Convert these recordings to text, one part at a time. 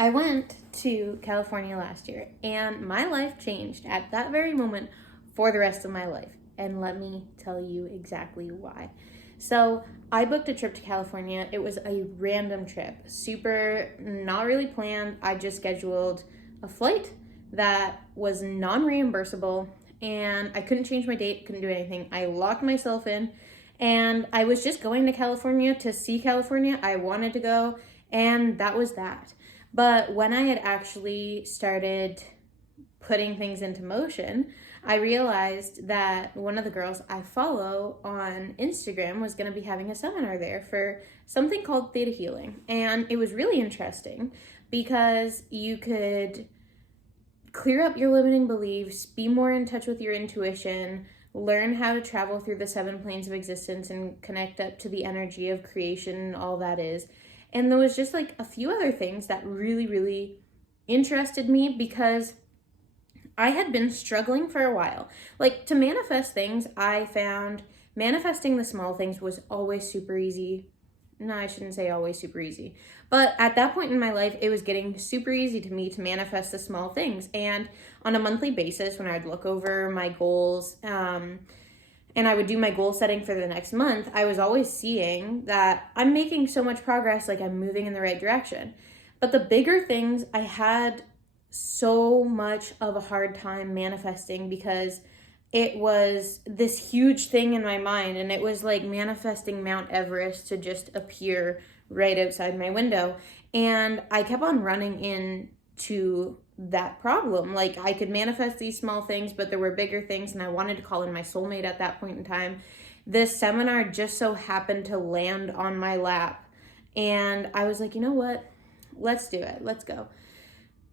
I went to California last year and my life changed at that very moment for the rest of my life. And let me tell you exactly why. So, I booked a trip to California. It was a random trip, super not really planned. I just scheduled a flight that was non reimbursable and I couldn't change my date, couldn't do anything. I locked myself in and I was just going to California to see California. I wanted to go, and that was that. But when I had actually started putting things into motion, I realized that one of the girls I follow on Instagram was going to be having a seminar there for something called theta healing. And it was really interesting because you could clear up your limiting beliefs, be more in touch with your intuition, learn how to travel through the 7 planes of existence and connect up to the energy of creation and all that is. And there was just like a few other things that really, really interested me because I had been struggling for a while. Like, to manifest things, I found manifesting the small things was always super easy. No, I shouldn't say always super easy. But at that point in my life, it was getting super easy to me to manifest the small things. And on a monthly basis, when I'd look over my goals, and I would do my goal setting for the next month, I was always seeing that I'm making so much progress, like I'm moving in the right direction. But the bigger things, I had so much of a hard time manifesting because it was this huge thing in my mind, and it was like manifesting Mount Everest to just appear right outside my window. And I kept on running into that problem. Like, I could manifest these small things, but there were bigger things, and I wanted to call in my soulmate at that point in time. This seminar just so happened to land on my lap, and I was like, you know what? Let's do it. Let's go.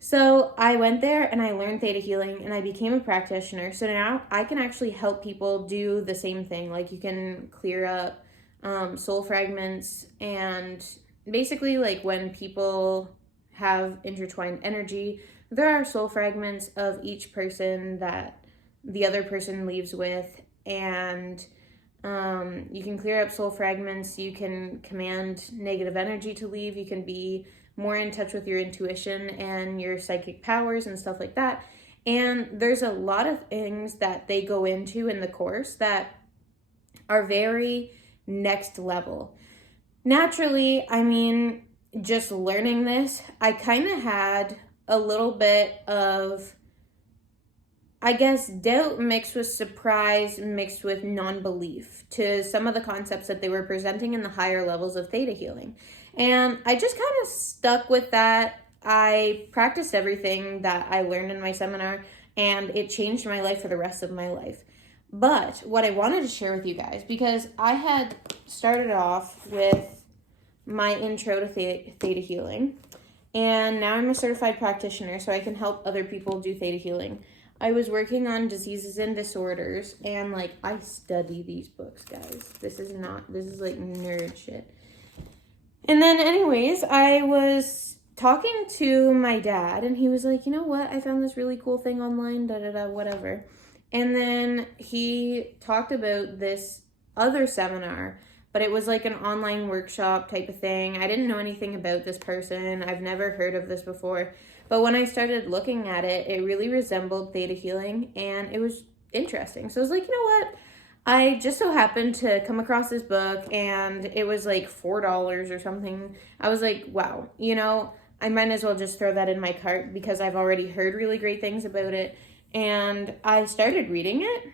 So I went there and I learned theta healing and I became a practitioner. So now I can actually help people do the same thing. Like, you can clear up soul fragments, and basically, like, when people have intertwined energy, there are soul fragments of each person that the other person leaves with, and you can clear up soul fragments. You can command negative energy to leave. You can be more in touch with your intuition and your psychic powers and stuff like that. And there's a lot of things that they go into in the course that are very next level. Naturally, I mean, just learning this, I kind of had a little bit of, I guess, doubt mixed with surprise, mixed with non-belief to some of the concepts that they were presenting in the higher levels of theta healing. And I just kind of stuck with that. I practiced everything that I learned in my seminar, and it changed my life for the rest of my life. But what I wanted to share with you guys, because I had started off with my intro to theta healing, and now I'm a certified practitioner, so I can help other people do theta healing. I was working on diseases and disorders, and like, I study these books, guys. This is like nerd shit. And then anyways, I was talking to my dad, and he was like, you know what? I found this really cool thing online, whatever. And then he talked about this other seminar, but it was like an online workshop type of thing. I didn't know anything about this person. I've never heard of this before. But when I started looking at it, it really resembled theta healing, and it was interesting. So I was like, you know what? I just so happened to come across this book, and it was like $4 or something. I was like, wow, you know, I might as well just throw that in my cart because I've already heard really great things about it. And I started reading it.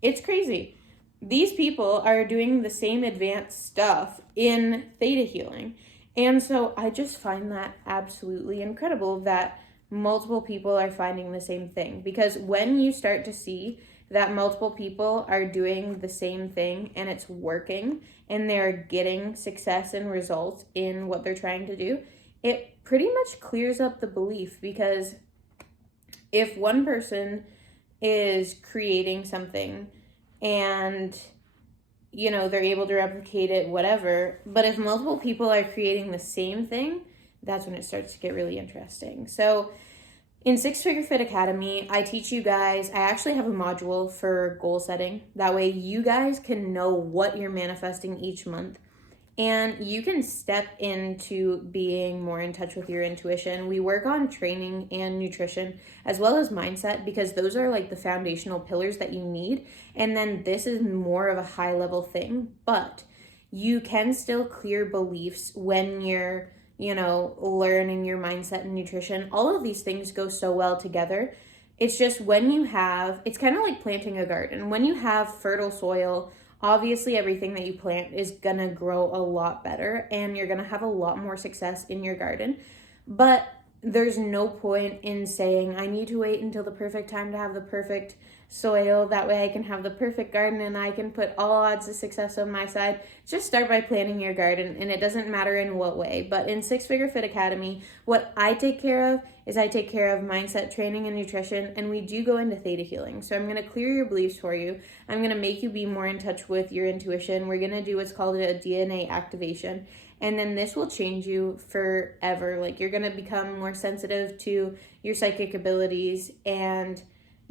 It's crazy. These people are doing the same advanced stuff in theta healing. And so I just find that absolutely incredible that multiple people are finding the same thing. Because when you start to see that multiple people are doing the same thing and it's working and they're getting success and results in what they're trying to do, it pretty much clears up the belief. Because if one person is creating something and, you know, they're able to replicate it, whatever, but if multiple people are creating the same thing, that's when it starts to get really interesting. So in Six Figure Fit Academy, I teach you guys, I actually have a module for goal setting. That way you guys can know what you're manifesting each month. and you can step into being more in touch with your intuition. We work on training and nutrition as well as mindset, because those are like the foundational pillars that you need. And then this is more of a high level thing, but you can still clear beliefs when you're, learning your mindset and nutrition. All of these things go so well together. It's just it's kind of like planting a garden. When you have fertile soil, obviously everything that you plant is gonna grow a lot better and you're gonna have a lot more success in your garden. But there's no point in saying, I need to wait until the perfect time to have the perfect soil. That way I can have the perfect garden and I can put all odds of success on my side. Just start by planting your garden, and it doesn't matter in what way. But in Six Figure Fit Academy, what I take care of is I take care of mindset training and nutrition, and we do go into theta healing. So I'm going to clear your beliefs for you. I'm going to make you be more in touch with your intuition. We're going to do what's called a DNA activation. And then this will change you forever. Like, you're going to become more sensitive to your psychic abilities and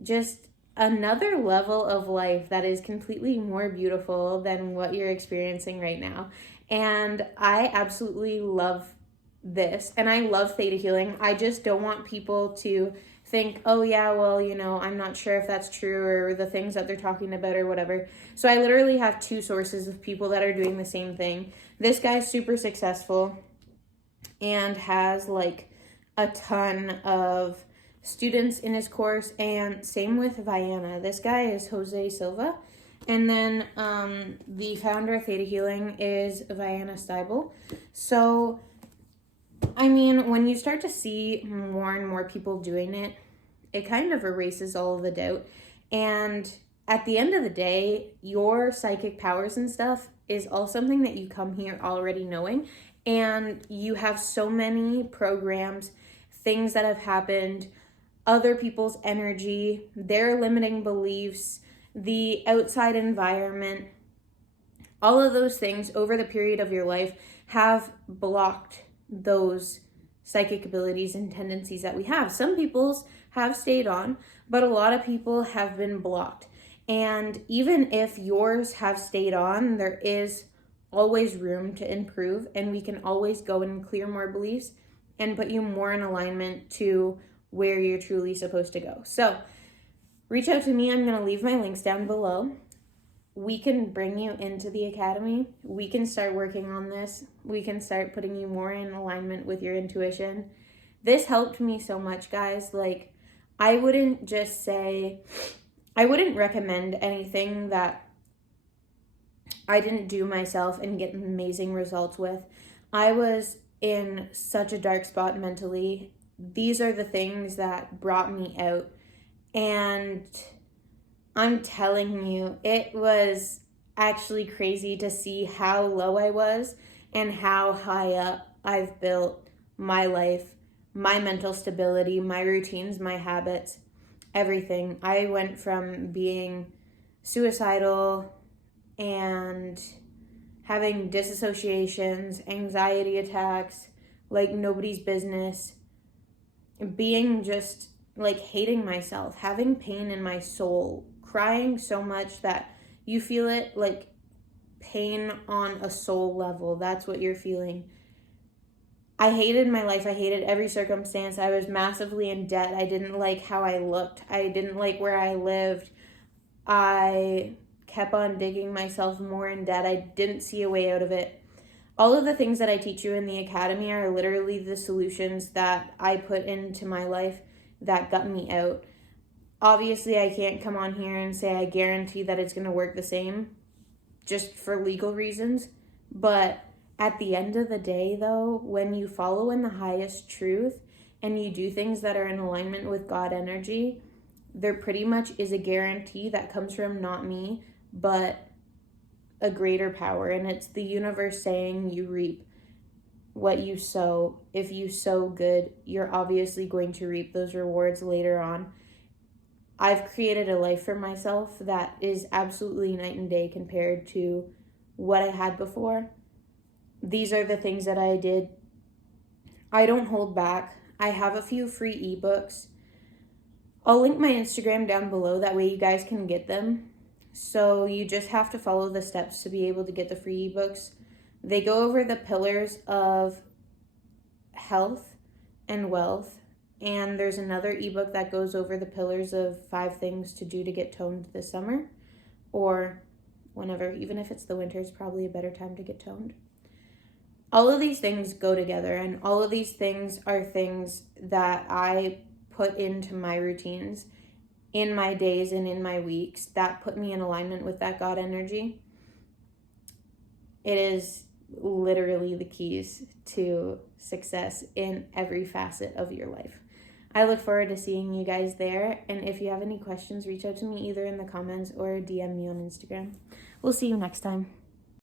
just another level of life that is completely more beautiful than what you're experiencing right now. And I absolutely love this. And I love theta healing. I just don't want people to think, oh yeah, well, I'm not sure if that's true, or the things that they're talking about or whatever. So I literally have two sources of people that are doing the same thing. This guy's super successful and has like a ton of students in his course, and same with Vienna. This guy is Jose Silva, and then the founder of Theta Healing is Vienna Steibel. So I mean, when you start to see more and more people doing it, it kind of erases all of the doubt. And at the end of the day, your psychic powers and stuff is all something that you come here already knowing. And you have so many programs, things that have happened, other people's energy, their limiting beliefs, the outside environment, all of those things over the period of your life have blocked those psychic abilities and tendencies that we have. Some people's have stayed on, but a lot of people have been blocked. And even if yours have stayed on, there is always room to improve, and we can always go and clear more beliefs and put you more in alignment to where you're truly supposed to go. So reach out to me. I'm going to leave my links down below. We can bring you into the academy. We can start working on this. We can start putting you more in alignment with your intuition. This helped me so much, guys. Like, I wouldn't recommend anything that I didn't do myself and get amazing results with. I was in such a dark spot mentally. These are the things that brought me out. And I'm telling you, it was actually crazy to see how low I was and how high up I've built my life, my mental stability, my routines, my habits, everything. I went from being suicidal and having disassociations, anxiety attacks, like nobody's business, being just like hating myself, having pain in my soul, crying so much that you feel it like pain on a soul level. That's what you're feeling. I hated my life. I hated every circumstance. I was massively in debt. I didn't like how I looked. I didn't like where I lived. I kept on digging myself more in debt. I didn't see a way out of it. All of the things that I teach you in the academy are literally the solutions that I put into my life that got me out. Obviously, I can't come on here and say I guarantee that it's going to work the same just for legal reasons. But at the end of the day, though, when you follow in the highest truth and you do things that are in alignment with God energy, there pretty much is a guarantee that comes from not me, but a greater power. And it's the universe saying you reap what you sow. If you sow good, you're obviously going to reap those rewards later on. I've created a life for myself that is absolutely night and day compared to what I had before. These are the things that I did. I don't hold back. I have a few free ebooks. I'll link my Instagram down below. That way you guys can get them. So you just have to follow the steps to be able to get the free ebooks. They go over the pillars of health and wealth. And there's another ebook that goes over the pillars of 5 things to do to get toned this summer, or whenever, even if it's the winter, is probably a better time to get toned. All of these things go together, and all of these things are things that I put into my routines, in my days and in my weeks, that put me in alignment with that God energy. It is literally the keys to success in every facet of your life. I look forward to seeing you guys there. And if you have any questions, reach out to me either in the comments or DM me on Instagram. We'll see you next time.